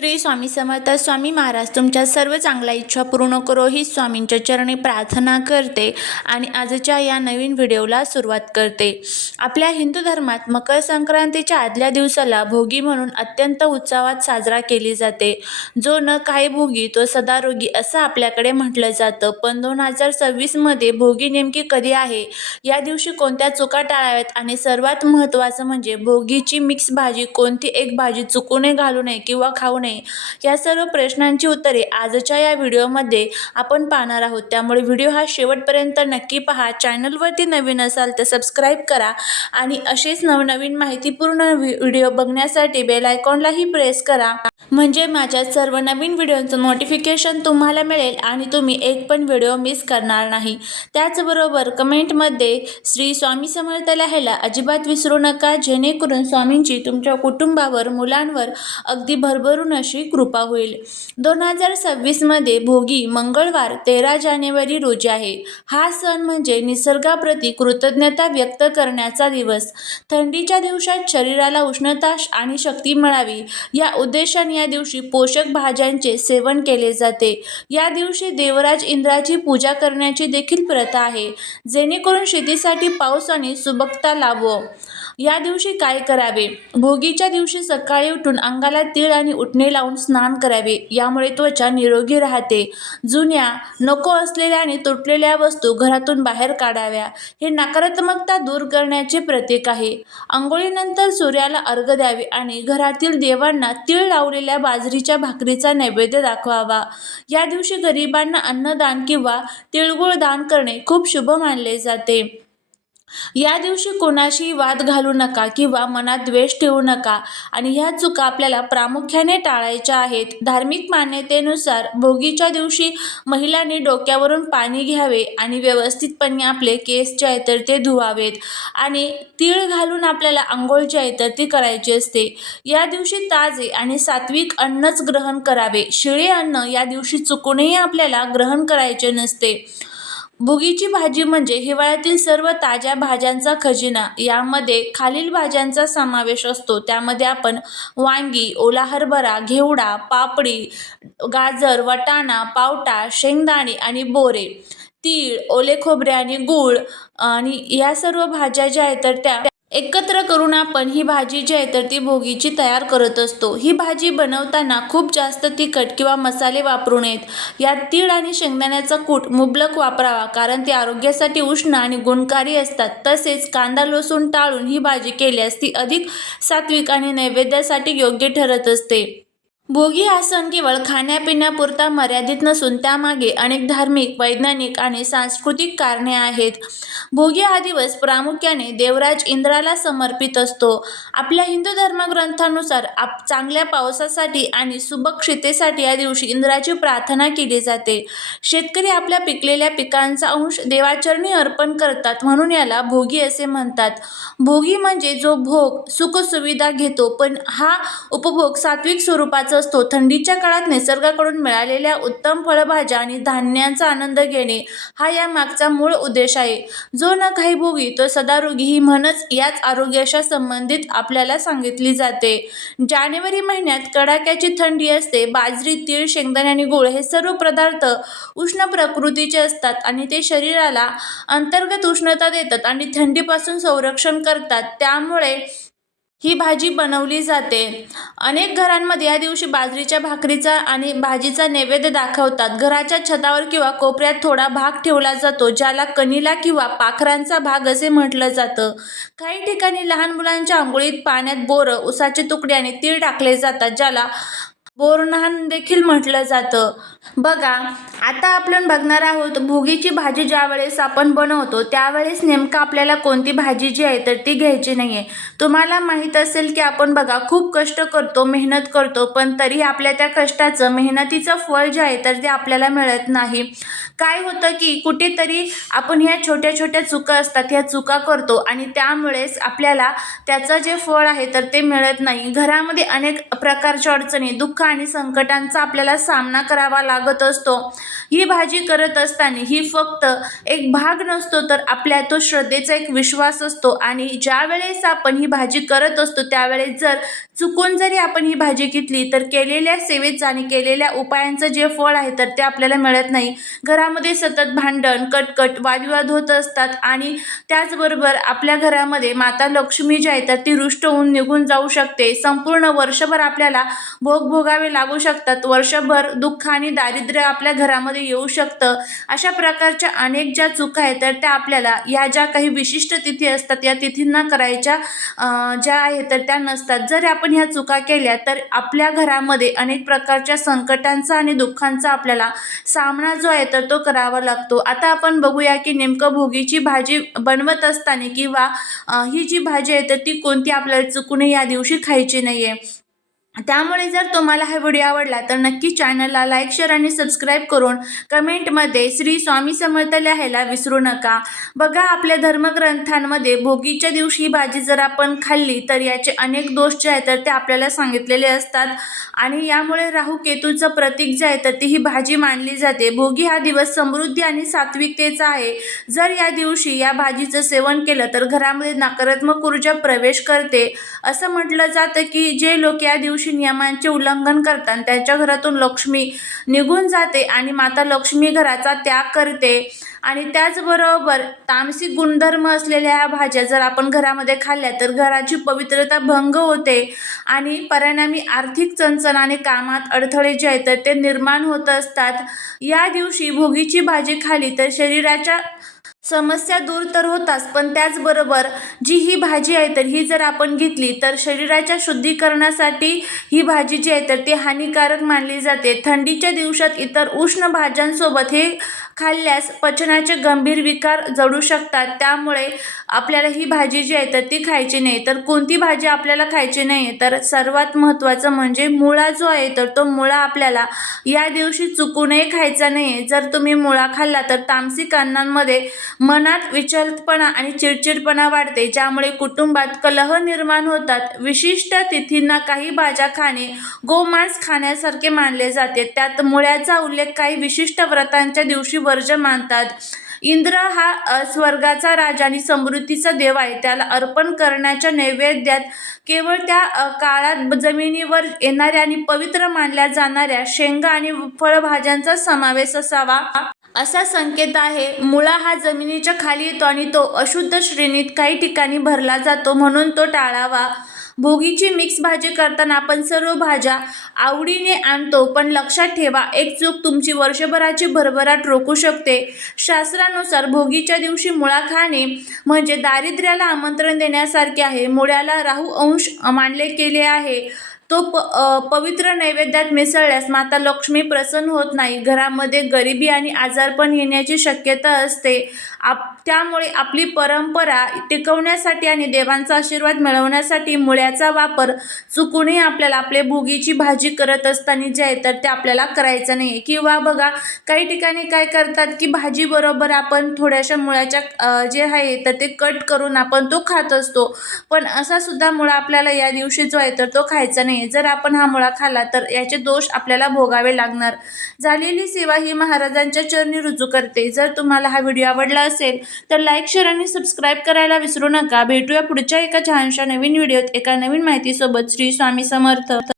श्री स्वामी समर्थ. स्वामी महाराज तुमच्या सर्व चांगल्या इच्छा पूर्ण करो ही स्वामींच्या चरणी प्रार्थना करते आणि आजच्या या नवीन व्हिडिओला सुरुवात करते. आपल्या हिंदू धर्मात मकर संक्रांतीच्या आदल्या दिवसाला भोगी म्हणून अत्यंत उत्साहात साजरा केली जाते. जो न काही भोगी तो सदारोगी असं आपल्याकडे म्हटलं जातं. पण 2026 मध्ये भोगी नेमकी कधी आहे, या दिवशी कोणत्या चुका टाळाव्यात आणि सर्वात महत्त्वाचं म्हणजे भोगीची मिक्स भाजी कोणती एक भाजी चुकूनही घालू नये किंवा खाऊ नये, या सर्व प्रश्नांची उत्तरे आजच्या या व्हिडिओमध्ये आपण पाहणार आहोत. त्यामुळे व्हिडिओ हा शेवटपर्यंत नक्की पहा. चॅनलवरती नवीन असाल तर सबस्क्राईब करा आणि असेच नवनवीन माहितीपूर्ण व्हिडिओ बघण्यासाठी बेल आयकॉनलाही प्रेस करा, म्हणजे माझ्या सर्व नवीन व्हिडिओचं नोटिफिकेशन तुम्हाला मिळेल आणि तुम्ही एक पण व्हिडिओ मिस करणार नाही. त्याचबरोबर कमेंटमध्ये श्री स्वामी समर्थ लिहायला अजिबात विसरू नका, जेणेकरून स्वामींची तुमच्या कुटुंबावर, मुलांवर अगदी भरभरून अशी कृपा होईल. 2026 मध्ये भोगी मंगळवार 13 जानेवारी रोजी आहे. हा सण म्हणजे निसर्गाप्रती कृतज्ञता व्यक्त करण्याचा दिवस. थंडीच्या दिवसात शरीराला उष्णता आणि शक्ती मिळावी या उद्देशाने या दिवशी पोषक भाज्यांचे सेवन केले जाते. या दिवशी देवराज इंद्राची पूजा करण्याची देखील प्रथा आहे, जेणेकरून शेतीसाठी पाऊस आणि सुबकता लाभो. या दिवशी काय करावे? भोगीच्या दिवशी सकाळी उठून अंगाला तीळ आणि उटणे लावून स्नान करावे. यामुळे त्वचा निरोगी राहते. जुन्या, नको असलेल्या आणि तुटलेल्या वस्तू घरातून बाहेर काढाव्या. हे नकारात्मकता दूर करण्याचे प्रतीक आहे. अंघोळीनंतर सूर्याला अर्घ्य द्यावे आणि घरातील देवांना तीळ लावलेल्या बाजरीच्या भाकरीचा नैवेद्य दाखवावा. या दिवशी गरिबांना अन्नदान किंवा तिळगुळ दान करणे खूप शुभ मानले जाते. या दिवशी कोणाशी वाद घालू नका किंवा मनात द्वेष ठेवू नका आणि ह्या चुका आपल्याला प्रामुख्याने टाळायच्या आहेत. धार्मिक मान्यतेनुसार भोगीच्या दिवशी महिलांनी डोक्यावरून पाणी घ्यावे आणि व्यवस्थितपणे आपले केस जे आहेत तर ते धुवावेत आणि तीळ घालून आपल्याला आंघोळ जी आहे तर ती करायची असते. या दिवशी ताजे आणि सात्विक अन्नच ग्रहण करावे. शिळे अन्न या दिवशी चुकूनही आपल्याला ग्रहण करायचे नसते. भोगीची भाजी म्हणजे हिवाळ्यातील सर्व ताज्या भाज्यांचा खजिना. यामध्ये खालील भाज्यांचा समावेश असतो. त्यामध्ये आपण वांगी, ओला हरभरा, घेवडा, पापडी, गाजर, वटाणा, पावटा, शेंगदाणे आणि बोरे, तीळ, ओले खोबरे आणि गूळ आणि या सर्व भाज्या ज्या आहेत तर त्या एकत्र करून आपण ही भाजी जी आहे तर ती भोगीची तयार करत असतो. ही भाजी बनवताना खूप जास्त तिखट किंवा मसाले वापरू नयेत. यात तीळ आणि शेंगदाण्याचा कूट मुबलक वापरावा, कारण ते आरोग्यासाठी उष्ण आणि गुणकारी असतात. तसेच कांदा लसूण टाळून ही भाजी केल्यास ती अधिक सात्विक आणि नैवेद्यासाठी योग्य ठरत असते. भोगी हा सण केवळ खाण्यापिण्यापुरता मर्यादित नसून त्यामागे अनेक धार्मिक, वैज्ञानिक आणि सांस्कृतिक कारणे आहेत. भोगी हा दिवस प्रामुख्याने देवराज इंद्राला समर्पित असतो. आपल्या हिंदू धर्मग्रंथानुसार चांगल्या पावसासाठी आणि सुबकतेसाठी या दिवशी इंद्राची प्रार्थना केली जाते. शेतकरी आपल्या पिकलेल्या पिकांचा अंश देवाचरणी अर्पण करतात, म्हणून याला भोगी असे म्हणतात. भोगी म्हणजे जो भोग, सुखसुविधा घेतो, पण हा उपभोग सात्विक स्वरूपाचा असतो. थंडीच्या काळात निसर्गाकडून मिळालेल्या उत्तम फळभाज्या आणि धान्यांचा आनंद घेणे हा या मागचा मूळ उद्देश आहे. जो न काही भोगी तो सदारोगी ही म्हणच याच आरोग्याशी संबंधित आपल्याला सांगितली जाते. जानेवारी महिन्यात कडाक्याची थंडी असते. बाजरी, तीळ, शेंगदाणे आणि गूळ हे सर्व पदार्थ उष्ण प्रकृतीचे असतात आणि ते शरीराला अंतर्गत उष्णता देतात आणि थंडीपासून संरक्षण करतात. त्यामुळे ही भाजी बनवली जाते. अनेक घरांमध्ये या दिवशी बाजरीच्या भाकरीचा आणि भाजीचा नैवेद्य दाखवतात. घराच्या छतावर किंवा कोपऱ्यात थोडा भाग ठेवला जातो, ज्याला कणीला किंवा पाखरांचा भाग असे म्हटलं जातं. काही ठिकाणी लहान मुलांच्या अंघोळीत पाण्यात बोरं, उसाचे तुकडे आणि तीळ टाकले जातात, ज्याला बोरन्हाण देखील म्हटलं जातं. बघा, आता आपण बघणार आहोत भोगीची भाजी ज्यावेळेस आपण बनवतो त्यावेळेस नेमकं आपल्याला कोणती भाजी जी आहे तर ती घ्यायची नाही आहे. तुम्हाला माहीत असेल की आपण बघा खूप कष्ट करतो, मेहनत करतो, पण तरी आपल्या त्या कष्टाचं, मेहनतीचं फळ जे आहे तर ते आपल्याला मिळत नाही. काय होतं की कुठेतरी आपण ह्या छोट्या छोट्या चुका असतात, ह्या चुका करतो आणि त्यामुळेच आपल्याला त्याचं जे फळ आहे तर ते मिळत नाही. घरामध्ये अनेक प्रकारच्या अडचणी, दुःख आणि संकटांचा आपल्याला सामना करावा लागत असतो. ही भाजी करत असताना ही फक्त एक भाग नसतो, तर आपल्या तो श्रद्धेचा एक विश्वास असतो आणि ज्या वेळेस आपण ही भाजी करत असतो त्यावेळेस जर चुकून जरी आपण ही भाजी घेतली तर केलेल्या सेवेचं आणि केलेल्या उपायांचं जे फळ आहे तर ते आपल्याला मिळत नाही. घरामध्ये सतत भांडण, कटकट, वादविवाद होत असतात आणि त्याचबरोबर आपल्या घरामध्ये माता लक्ष्मी जी आहे तर ती रुष्ट होऊन निघून जाऊ शकते. संपूर्ण वर्षभर आपल्याला भोग भोगावे लागू शकतात. वर्षभर दुःख आणि दारिद्र्य आपल्या घरामध्ये येऊ शकतं. अशा प्रकारच्या अनेक ज्या चुका आहेत तर त्या आपल्याला या ज्या काही विशिष्ट तिथी असतात या तिथींना करायच्या ज्या आहेत तर त्या नसतात. जर आपण ह्या चुका केल्या तर आपल्या घरामध्ये अनेक प्रकारच्या संकटांचा आणि दुःखांचा आपल्याला सामना जो आहे तर तो करावा लागतो. आता आपण बघूया की नेमकं भोगीची भाजी बनवत असताना किंवा ही जी भाजी आहे तर ती कोणती आपल्याला चुकूनही या दिवशी खायची नाहीये. त्यामुळे जर तुम्हाला हा व्हिडिओ आवडला तर नक्की चॅनलला लाईक, शेअर आणि सबस्क्राईब करून कमेंटमध्ये श्री स्वामी समर्थ लिहायला विसरू नका. बघा, आपल्या धर्मग्रंथांमध्ये भोगीच्या दिवशी ही भाजी जर आपण खाल्ली तर याचे अनेक दोष जे आहेत तर ते आपल्याला सांगितलेले असतात आणि यामुळे राहू केतूचं प्रतीक जे आहे तर ती ही भाजी मानली जाते. भोगी हा दिवस समृद्धी आणि सात्विकतेचा आहे. जर या दिवशी या भाजीचं सेवन केलं तर घरामध्ये नकारात्मक ऊर्जा प्रवेश करते. असं म्हटलं जातं की जे लोक या दिवशी नियमांचे उल्लंघन करतात त्यांच्या घरातून लक्ष्मी निघून जाते आणि माता लक्ष्मी घराचा त्याग करते. आणि त्याचबरोबर तामसिक गुणधर्म असलेल्या ह्या भाज्या जर आपण घरामध्ये खाल्ल्या तर घराची पवित्रता भंग होते आणि परिणामी आर्थिक चणचण आणि कामात अडथळे जे आहेत तर ते निर्माण होत असतात. या दिवशी भोगीची भाजी खाली तर शरीराच्या समस्या दूर तर होताच, पण त्याचबरोबर जी ही भाजी आहे तर ही जर आपण घेतली तर शरीराच्या शुद्धीकरणासाठी ही भाजी जी आहे तर ती हानिकारक मानली जाते. थंडीच्या दिवसात इतर उष्ण भाज्यांसोबत हे खाल्ल्यास पचनाचे गंभीर विकार जडू शकतात. त्यामुळे आपल्याला ही भाजी जी आहे तर ती खायची नाही. तर कोणती भाजी आपल्याला खायची नाही तर सर्वात महत्त्वाचं म्हणजे मुळा जो आहे तर तो मुळा आपल्याला या दिवशी चुकूनही खायचा नाही. जर तुम्ही मुळा खाल्ला तर तामसिक अन्नांमध्ये मनात विचलितपणा आणि चिडचिडपणा वाढते, ज्यामुळे कुटुंबात कलह निर्माण होतात. विशिष्ट तिथींना काही भाज्या खाणे गोमांस खाण्यासारखे मानले जाते. त्यात मुळ्याचा उल्लेख काही विशिष्ट व्रतांच्या दिवशी वर्ज्य मानतात. इंद्र हा स्वर्गाचा राजा आणि समृद्धीचा देव आहे. त्याला अर्पण करण्याच्या नैवेद्यात केवळ त्या काळात जमिनीवर येणाऱ्या आणि पवित्र मानल्या जाणाऱ्या शेंगा आणि फळभाज्यांचा समावेश असावा असा संकेत आहे. मुळा हा जमिनीच्या खाली येतो आणि तो अशुद्ध श्रेणीत काही ठिकाणी भरला जातो, म्हणून तो टाळावा. भोगीची मिक्स भाजी करताना आपण सर्व भाज्या आवडीने आणतो, पण लक्षात ठेवा, एक चूक तुमची वर्षभराची भरभराट रोखू शकते. शास्त्रानुसार भोगीच्या दिवशी मुळा खाणे म्हणजे दारिद्र्याला आमंत्रण देण्यासारखे आहे. मुळ्याला राहू अंश मानले गेले आहे. तो पवित्र नैवेद्यात मिसळल्यास माता लक्ष्मी प्रसन्न होत नाही. घरामध्ये गरिबी आणि आजारपण येण्याची शक्यता असते. त्यामुळे आपली परंपरा टिकवण्यासाठी आणि देवांचा आशीर्वाद मिळवण्यासाठी मुळ्याचा वापर चुकूनही आपल्याला आपले भोगीची भाजी करत असताना जे आहे तर ते आपल्याला करायचं नाही. किंवा बघा, काही ठिकाणी काय करतात की भाजी बरोबर आपण थोड्याशा मुळ्याच्या जे आहे तर ते कट करून आपण तो खात असतो, पण असा सुद्धा मुळा आपल्याला या दिवशी जो आहे तर तो खायचा नाही. जर आपण हा मुळा खाल्ला तर याचे दोष आपल्याला भोगावे लागणार. झालेली सेवा ही महाराजांच्या चरणी रुजू करते. जर तुम्हाला हा व्हिडिओ आवडला असेल तर लाईक, शेअर आणि सबस्क्राईब करायला विसरू नका. भेटूया पुढच्या एका छानशा नवीन व्हिडिओत एका नवीन माहितीसोबत. श्री स्वामी समर्थ.